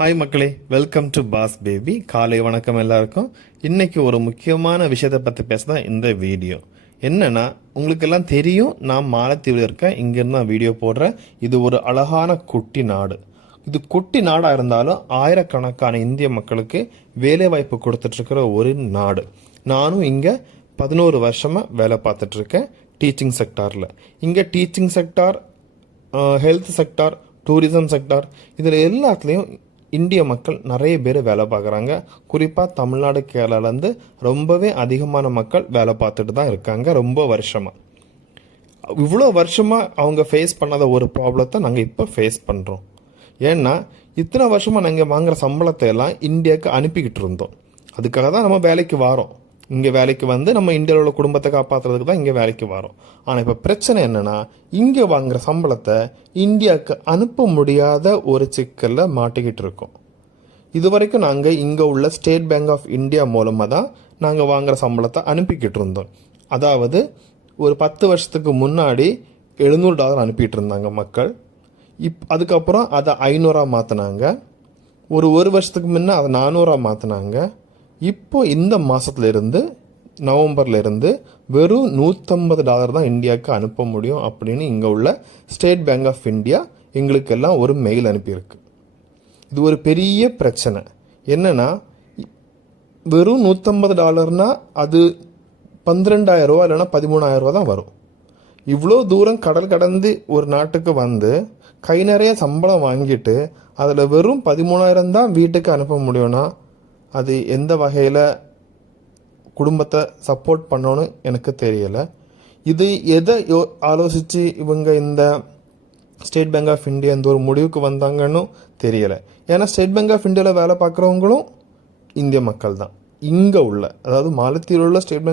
Hi மக்களே, welcome to pass baby. காலை வணக்கம் எல்லாருக்கும். இன்னைக்கு ஒரு முக்கியமான விஷயத்தை பற்றி பேச தான் இந்த வீடியோ. என்னன்னா, உங்களுக்கு எல்லாம் தெரியும், நான் மாலத்தீவில் இருக்கேன். இங்கேருந்து நான் வீடியோ போடுறேன். இது ஒரு அழகான குட்டி நாடு. இது குட்டி நாடாக இருந்தாலும் ஆயிரக்கணக்கான இந்திய மக்களுக்கு வேலை வாய்ப்பு கொடுத்துட்ருக்கிற ஒரு நாடு. நானும் இங்கே 11 வருஷமாக வேலை பார்த்துட்ருக்கேன் டீச்சிங் செக்டாரில். இங்கே teaching sector, health sector, tourism sector, இதில் எல்லாத்துலேயும் இந்திய மக்கள் நிறைய பேர் வேலை பார்க்குறாங்க. குறிப்பாக தமிழ்நாடு, கேரளாலேருந்து ரொம்பவே அதிகமான மக்கள் வேலை பார்த்துட்டு தான் இருக்காங்க ரொம்ப வருஷமாக. இவ்வளோ வருஷமாக அவங்க ஃபேஸ் பண்ணாத ஒரு ப்ராப்ளத்தை நாங்கள் இப்போ ஃபேஸ் பண்ணுறோம். ஏன்னா இத்தனை வருஷமாக நாங்கள் வாங்குகிற சம்பளத்தை எல்லாம் இந்தியாவுக்கு அனுப்பிக்கிட்டு இருந்தோம். அதுக்காக தான் நம்ம வேலைக்கு வரோம். இங்கே வேலைக்கு வந்து நம்ம இந்தியாவில் உள்ள குடும்பத்தை காப்பாற்றுறதுக்கு தான் இங்கே வேலைக்கு வரோம். ஆனால் இப்போ பிரச்சனை என்னென்னா, இங்கே வாங்குகிற சம்பளத்தை இந்தியாவுக்கு அனுப்ப முடியாத ஒரு சிக்கலில் மாட்டிக்கிட்டு இருக்கோம். இது வரைக்கும் நாங்கள் இங்கே உள்ள ஸ்டேட் பேங்க் ஆஃப் இந்தியா மூலமாக தான் நாங்கள் வாங்குகிற சம்பளத்தை அனுப்பிக்கிட்டு இருந்தோம். அதாவது ஒரு 10 வருஷத்துக்கு முன்னாடி $700 அனுப்பிட்டு இருந்தாங்க மக்கள். அதுக்கப்புறம் அதை 500 மாற்றினாங்க. ஒரு வருஷத்துக்கு முன்னே அதை 400 மாற்றினாங்க. இப்போ இந்த மாதத்துலேருந்து, நவம்பர்லேருந்து வெறும் $150 தான் இந்தியாவுக்கு அனுப்ப முடியும் அப்படின்னு இங்கே உள்ள ஸ்டேட் பேங்க் ஆஃப் இந்தியா எங்களுக்கெல்லாம் ஒரு மெயில் அனுப்பியிருக்கு. இது ஒரு பெரிய பிரச்சனை. என்னென்னா, வெறும் $150 அது 12,000 ரூபா இல்லைன்னா 13,000 ரூபா தான் வரும். இவ்வளோ தூரம் கடல் கடந்து ஒரு நாட்டுக்கு வந்து கை நிறைய சம்பளம் வாங்கிட்டு அதில் வெறும் 13,000 தான் வீட்டுக்கு அனுப்ப முடியும்னா அது எந்த வகையில் குடும்பத்தை சப்போர்ட் பண்ணணும்னு எனக்கு தெரியலை. இது எதை ஆலோசித்து இவங்க இந்த ஸ்டேட் பேங்க் ஆஃப் இந்தியா இந்த ஒரு முடிவுக்கு வந்தாங்கன்னு தெரியலை. ஏன்னா ஸ்டேட் பேங்க் ஆஃப் இந்தியாவில் வேலை பார்க்குறவங்களும் இந்திய மக்கள் தான். இங்கே உள்ள, அதாவது மாலத்தீவில் உள்ள ஸ்டேட்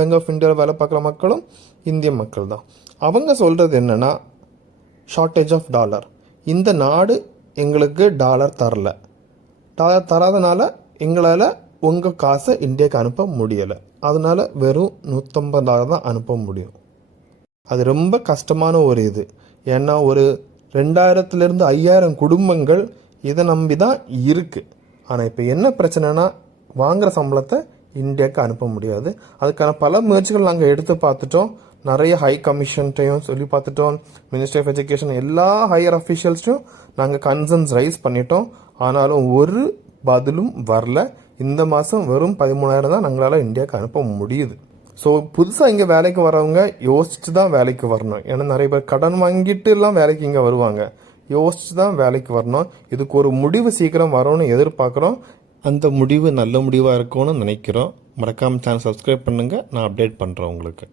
பேங்க் ஆஃப் இந்தியாவில் வேலை பார்க்குற மக்களும் இந்திய மக்கள் தான். அவங்க சொல்கிறது என்னென்னா, ஷார்ட்டேஜ் ஆஃப் டாலர். இந்த நாடு எங்களுக்கு டாலர் தராதனால எங்களால் உங்கள் காசை இந்தியாவுக்கு அனுப்ப முடியலை. அதனால வெறும் $150 தான் அனுப்ப முடியும். அது ரொம்ப கஷ்டமான ஒரு இது. ஏன்னா ஒரு 2000-லேருந்து 5000 குடும்பங்கள் இதை நம்பி தான் இருக்குது. ஆனால் இப்போ என்ன பிரச்சனைனா, வாங்குகிற சம்பளத்தை இந்தியாவுக்கு அனுப்ப முடியாது. அதுக்கான பல முயற்சிகள் நாங்கள் எடுத்து பார்த்துட்டோம். நிறைய ஹை கமிஷன்ட்டையும் சொல்லி பார்த்துட்டோம். மினிஸ்ட்ரி ஆஃப் எஜுகேஷன், எல்லா ஹையர் அஃபிஷியல்ஸையும் நாங்கள் கன்சர்ன்ஸ் ரைஸ் பண்ணிட்டோம். ஆனாலும் ஒரு பதிலும் வரல. இந்த மாதம் வெறும் 13,000 தான் நாங்களால் இந்தியாவுக்கு அனுப்ப முடியுது. ஸோ புதுசாக இங்கே வேலைக்கு வரவங்க யோசிச்சு தான் வேலைக்கு வரணும். ஏன்னா நிறைய பேர் கடன் வாங்கிட்டு எல்லாம் வேலைக்கு இங்கே வருவாங்க. யோசிச்சு தான் வேலைக்கு வரணும். இதுக்கு ஒரு முடிவு சீக்கிரம் வரும்னு எதிர்பார்க்குறோம். அந்த முடிவு நல்ல முடிவாக இருக்கும்னு நினைக்கிறோம். மறக்காமல் சேனல் சப்ஸ்கிரைப் பண்ணுங்கள். நான் அப்டேட் பண்ணுறேன் உங்களுக்கு.